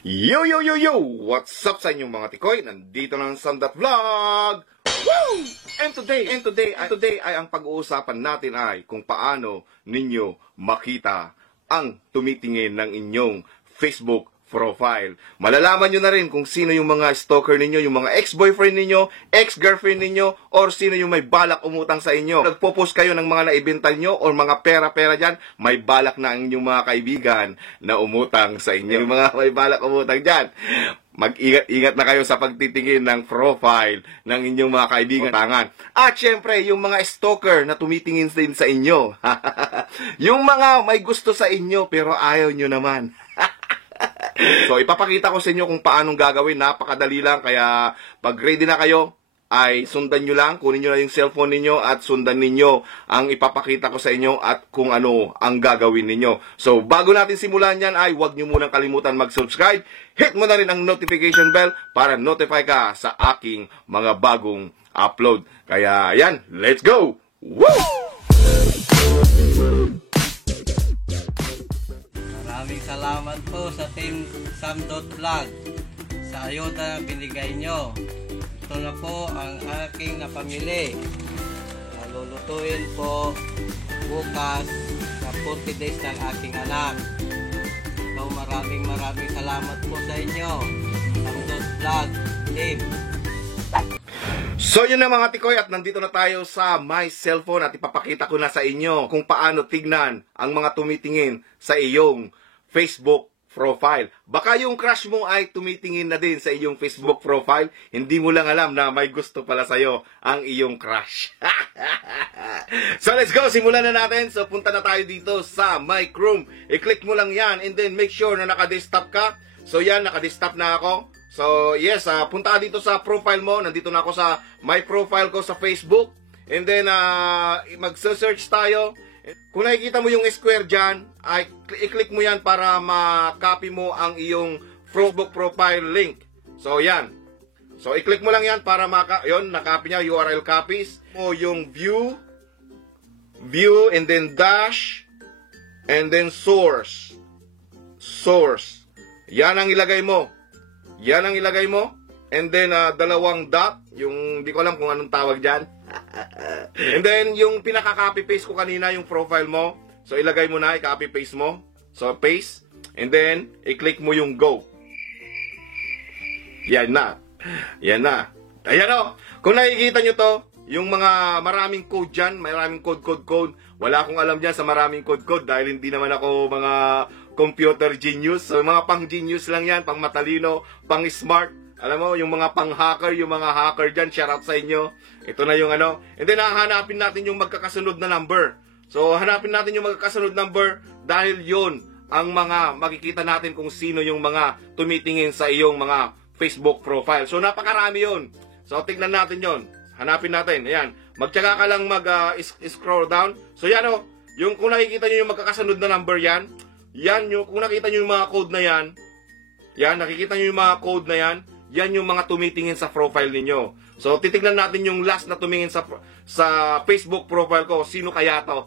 Yo, yo, yo, yo! What's up sa inyong mga tikoy? Nandito na ang Sandat Vlog! Woo! And today ay ang pag-uusapan natin ay kung paano ninyo makita ang tumitingin ng inyong Facebook profile. Malalaman nyo na rin kung sino yung mga stalker ninyo, yung mga ex-boyfriend ninyo, ex-girlfriend ninyo, or sino yung may balak umutang sa inyo. Nagpo-post kayo ng mga naibintal nyo or mga pera-pera dyan, may balak na ang inyong mga kaibigan na umutang sa inyo. Yung mga may balak umutang dyan. Mag-ingat-ingat na kayo sa pagtitingin ng profile ng inyong mga kaibigan. At syempre, yung mga stalker na tumitingin din sa inyo. Yung mga may gusto sa inyo pero ayaw nyo naman. So, ipapakita ko sa inyo kung paanong gagawin. Napakadali lang. Kaya, pag ready na kayo, ay sundan nyo lang. Kunin nyo na yung cellphone ninyo at sundan ninyo ang ipapakita ko sa inyo at kung ano ang gagawin ninyo. So, bago natin simulan yan, ay huwag nyo munang kalimutan mag-subscribe. Hit mo na rin ang notification bell para notify ka sa aking mga bagong upload. Kaya, yan. Let's go! Woo! Maraming salamat po sa Team Samdot Vlog sa ayuda na binigay nyo. Ito na po ang aking napamili. Nalulutuin po bukas sa 40 days ng aking anak. So maraming salamat po sa inyo, Samdot Vlog Team. So yun na mga tikoy, at nandito na tayo sa my cellphone at ipapakita ko na sa inyo kung paano tignan ang mga tumitingin sa iyong Facebook profile. Baka yung crush mo ay tumitingin na din sa iyong Facebook profile, hindi mo lang alam na may gusto pala sa'yo ang iyong crush. So let's go, simulan na natin. So punta na tayo dito sa my Chrome. I-click mo lang yan and then make sure na naka-desktop ka. So yan, naka-desktop na ako. So yes, punta ka dito sa profile mo. Nandito na ako sa my profile ko sa Facebook. And then mag-search tayo. Kung nakikita mo yung square dyan, ay i-click mo yan para ma-copy mo ang iyong Facebook profile link. So yan. So i-click mo lang yan para yun, na-copy niya, URL copies. O yung view, and then dash, and then source. Yan ang ilagay mo. And then dalawang dot, yung di ko alam kung anong tawag dyan. And then yung pinaka-copy paste ko kanina, yung profile mo. So ilagay mo na, i-copy paste mo. So paste. And then i-click mo yung go. Yan na. Ayan o. Kung nakikita nyo to, yung mga maraming code dyan, maraming code. Wala akong alam dyan sa maraming code dahil hindi naman ako mga computer genius. So mga pang genius lang yan, pang matalino, pang smart. Alam mo, yung mga pang-hacker, yung mga hacker dyan, shout out sa inyo. Ito na yung ano. And then, hahanapin natin yung magkakasunod na number. So, hanapin natin yung magkakasunod number dahil yun ang mga makikita natin kung sino yung mga tumitingin sa iyong mga Facebook profile. So, napakarami yun. So, tignan natin yun. Hanapin natin. Ayan. Magtyaga ka lang mag-scroll down. So, yan o. Yung, kung nakikita nyo yung magkakasunod na number yan, yung, kung nakikita nyo yung mga code na yan, nakikita nyo yung mga code na yan yung mga tumitingin sa profile ninyo. So, titignan natin yung last na tumingin sa Facebook profile ko. Sino kaya to?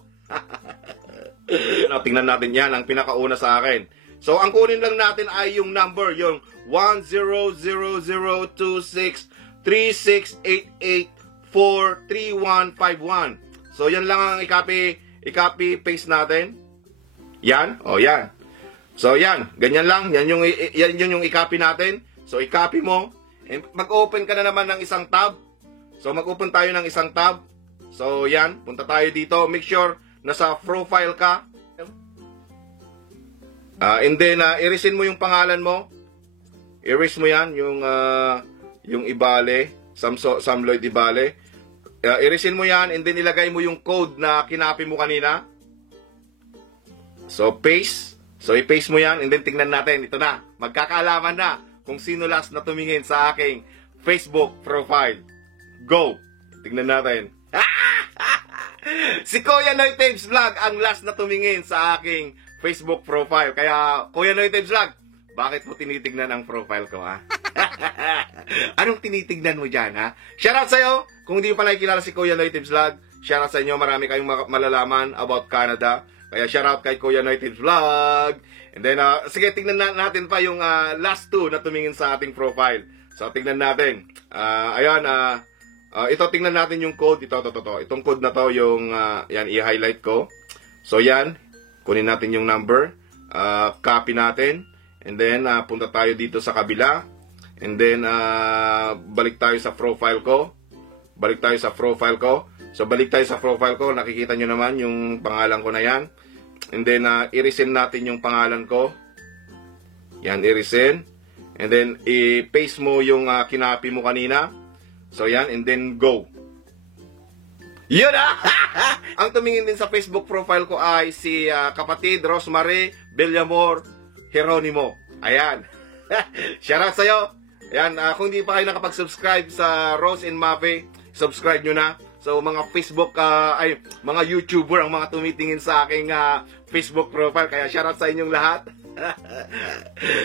Tingnan natin yan, ang pinakauna sa akin. So, ang kunin lang natin ay yung number, yung 10002636884351. So, yan lang ang i-copy paste natin. Yan, yan. So, yan, ganyan lang. Yan yung i-copy natin. So, i-copy mo. And mag-open ka na naman ng isang tab. So, mag-open tayo ng isang tab. So, yan. Punta tayo dito. Make sure nasa profile ka. And then, i-resin mo yung pangalan mo. I-erase mo yan. Yung Ibale. Sam Lloyd Ibale. I-resin mo yan. And then, ilagay mo yung code na kinapi mo kanina. So, paste. So, i-paste mo yan. And then, tingnan natin. Ito na. Magkakaalaman na kung sino last na tumingin sa aking Facebook profile. Go! Tignan natin. Si Kuya Noy Tapes Vlog ang last na tumingin sa aking Facebook profile. Kaya, Kuya Noy Tapes Vlog, bakit mo tinitignan ang profile ko, ha? Anong tinitignan mo dyan, ha? Shoutout sa'yo. Kung hindi mo pala kilala si Kuya Noy Tapes Vlog, shoutout sa inyo. Marami kayong malalaman about Canada. Kaya shoutout kay Kuya United Vlog. And then, sige, tingnan natin pa yung last two na tumingin sa ating profile. So, tingnan natin. Ayan, ito, tingnan natin yung code. Ito. Itong code na to, yung, yan, i-highlight ko. So, yan. Kunin natin yung number. Copy natin. And then, punta tayo dito sa kabila. And then, balik tayo sa profile ko. So, balik tayo sa profile ko. Nakikita nyo naman yung pangalan ko na yan. And then, i-resend natin yung pangalan ko. Yan, i-resend. And then, i-paste mo yung kinapi mo kanina. So, yan. And then, go. Yun na! Ang tumingin din sa Facebook profile ko ay si kapatid Rosemary Villamor Jeronimo. Ayan. Shoutout sa'yo. Ayan, kung di pa kayo nakapag-subscribe sa Rose and Mafe, subscribe nyo na. So, mga Facebook, mga YouTuber ang mga tumitingin sa aking Facebook profile. Kaya shoutout sa inyong lahat.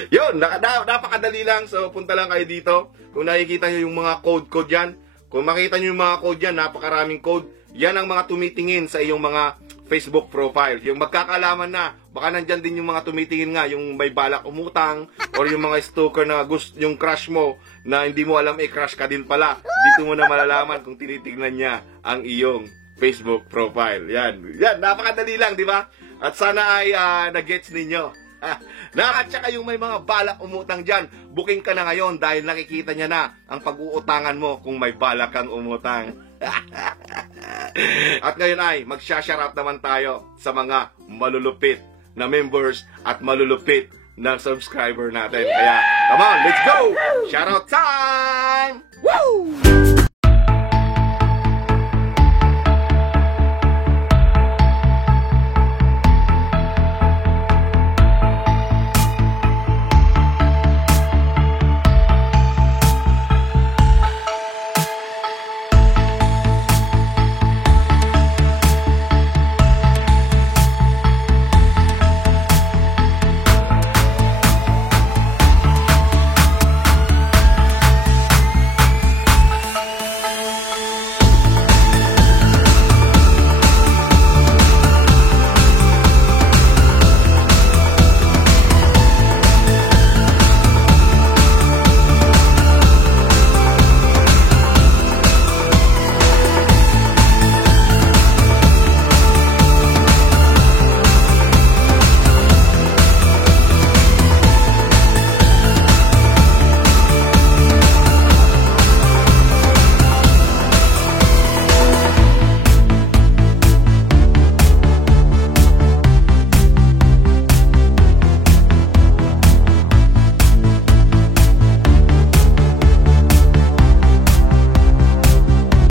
Yun, napakadali lang. So, punta lang kayo dito. Kung nakikita nyo yung mga code yan, kung makita nyo yung mga code yan, napakaraming code. Yan ang mga tumitingin sa iyong mga Facebook profile. Yung magkakalaman na, baka nandyan din yung mga tumitingin nga, yung may balak umutang, or yung mga stalker na gusto, yung crush mo, na hindi mo alam, crush ka din pala. Dito mo na malalaman kung tinitignan niya ang iyong Facebook profile. Yan, napakadali lang, di ba? At sana ay nag-gets ninyo. At saka yung may mga balak umutang dyan, booking ka na ngayon dahil nakikita niya na ang pag-uutangan mo kung may balak kang umutang. At ngayon ay magsha-shoutout naman tayo sa mga malulupit na members at malulupit na subscriber natin. Kaya, come on, let's go! Shoutout time! Woo!